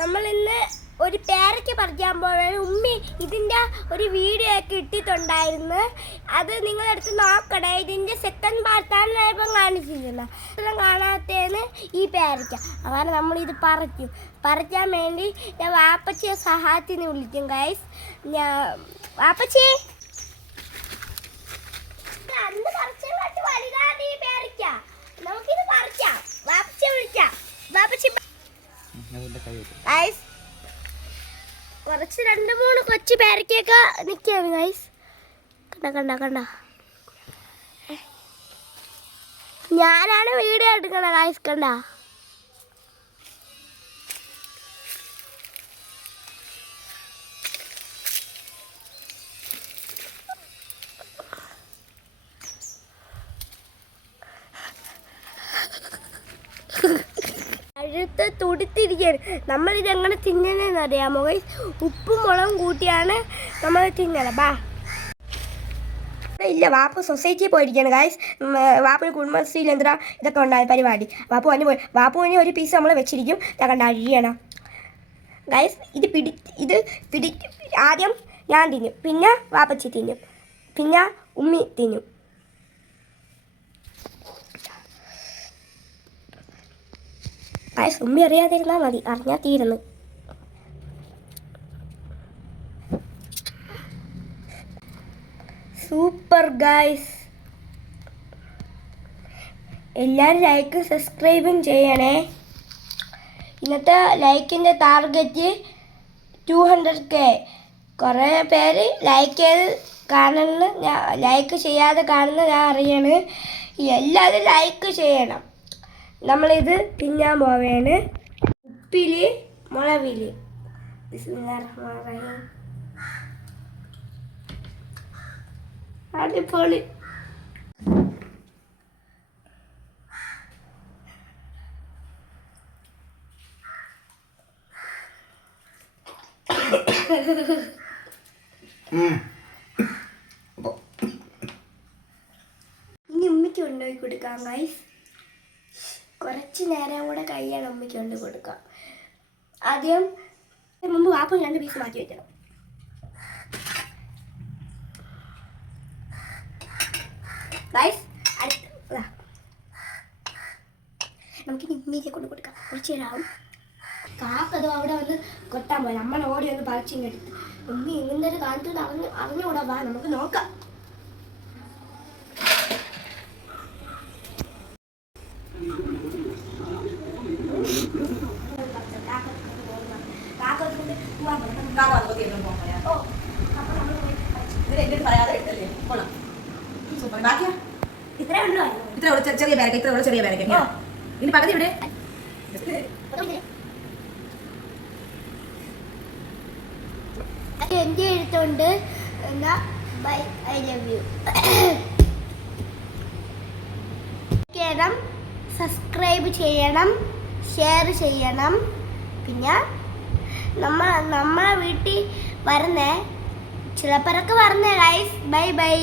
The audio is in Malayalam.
നമ്മൾ ഇന്ന് ഒരു പേരയ്ക്ക പറിക്കാൻ പോയത്. ഉമ്മി ഇതിൻ്റെ ഒരു വീഡിയോ ഒക്കെ ഇട്ടിട്ടുണ്ടായിരുന്നു. അത് നിങ്ങളെടുത്ത് നോക്കണേ. ഇതിൻ്റെ സെക്കൻഡ് പാർട്ടാണ് ഞാൻ ഇപ്പം കാണിച്ചിരുന്നത്. ഇതെല്ലാം കാണാത്തതാണ് ഈ പേരയ്ക്ക. അങ്ങനെ നമ്മളിത് പറിക്കാൻ വേണ്ടി ഞാൻ വാപ്പച്ചിയെ സഹായത്തിന് വിളിക്കും ഗൈസ്. വാപ്പച്ചി അന്ന് പറിച്ചങ്ങോട്ട് വലുതാണ് ഈ പേരയ്ക്ക. നമുക്കിത് പറിക്കാം. വാപ്പച്ചിയെ വിളിക്കാം. വാപ്പച്ചി ഗൈസ് കുറച്ച് 2-3 കൊച്ചു പേരയ്ക്കൊക്കെ നിൽക്കുകയാണ് ഗൈസ്. കണ്ട ഞാനാണ് വീഡിയോ എടുക്കണ ഗൈസ്. കണ്ട അഴുത്ത് തുടുത്തിരിക്കുകയാണ്. നമ്മളിതെങ്ങനെ തിന്നണമെന്ന് അറിയാമോ ഗൈസ്? ഉപ്പും മുളകും കൂട്ടിയാണ് നമ്മൾ തിന്നണം. ബാ ഇല്ല, വാപ്പ സൊസൈറ്റിയിൽ പോയിരിക്കുകയാണ് ഗൈസ്. വാപ്പിന് കുടുംബശ്രീയിൽ എന്താ ഇതൊക്കെ ഉണ്ടായ പരിപാടി. വാപ്പുവിന് ഒരു പീസ് നമ്മൾ വെച്ചിരിക്കും. കണ്ട അഴിയണം ഗൈസ്. ഇത് ആദ്യം ഞാൻ തിന്നും, പിന്നെ വാപ്പച്ചി തിന്നും, പിന്നെ ഉമ്മി തിന്നും. ഗൈസ് ഉമ്മി അറിയാതിരുന്നാൽ മതി, അറിഞ്ഞാൽ തീരുന്നു. Super guys. എല്ലാവരും ലൈക്കും സബ്സ്ക്രൈബും ചെയ്യണേ. ഇന്നത്തെ ലൈക്കിൻ്റെ ടാർഗറ്റ് 200K. കുറേ പേര് ലൈക്ക് ചെയ്യാതെ കാണുന്ന ഞാൻ അറിയാണ്. എല്ലാവരും ലൈക്ക് ചെയ്യണം. നമ്മളിത് തിന്നാൻ പോവേണ്. ഉപ്പില് മുളവില് അടിപൊളി. ഇനി ഉമ്മയ്ക്ക് കൊണ്ടുപോയി കൊടുക്കാം ഗൈസ്. കുറച്ച് നേരം കൂടെ കഴിയാൻ ഉമ്മയ്ക്ക് കൊണ്ട് കൊടുക്കാം. ആദ്യം മുമ്പ് വാപ്പ 2 പീസ് മാറ്റി വെക്കണം. ഗൈസ് നമുക്കിനി ഉമ്മീനെ കൊണ്ട് കൊടുക്കാം. കുറച്ച് നേരമാവും. കാക്കതോ അവിടെ വന്ന് കൊട്ടാൻ പോയി. നമ്മൾ ഓടി വന്ന് പറിച്ചിങ്ങെടുത്ത് ഉമ്മി ഇങ്ങനൊരു കാലത്ത് അറിഞ്ഞുകൂടാ. വാ നമുക്ക് നോക്കാം. ചെറിയ പേരക്ക, ചെറിയ പേരക്ക. ഇനി പകുതി ഇവിടെ എൻ്റെ എഴുത്തുണ്ട്. എന്നാ ബൈ, ഐ ലവ് യു. ചെയ്യണം, സബ്സ്ക്രൈബ് ചെയ്യണം, ഷെയർ ചെയ്യണം. പിന്നെ നമ്മളെ വീട്ടിൽ വരുന്നേ ചിലപ്പോഴൊക്കെ വരുന്നേ ഗൈസ്. Bye bye.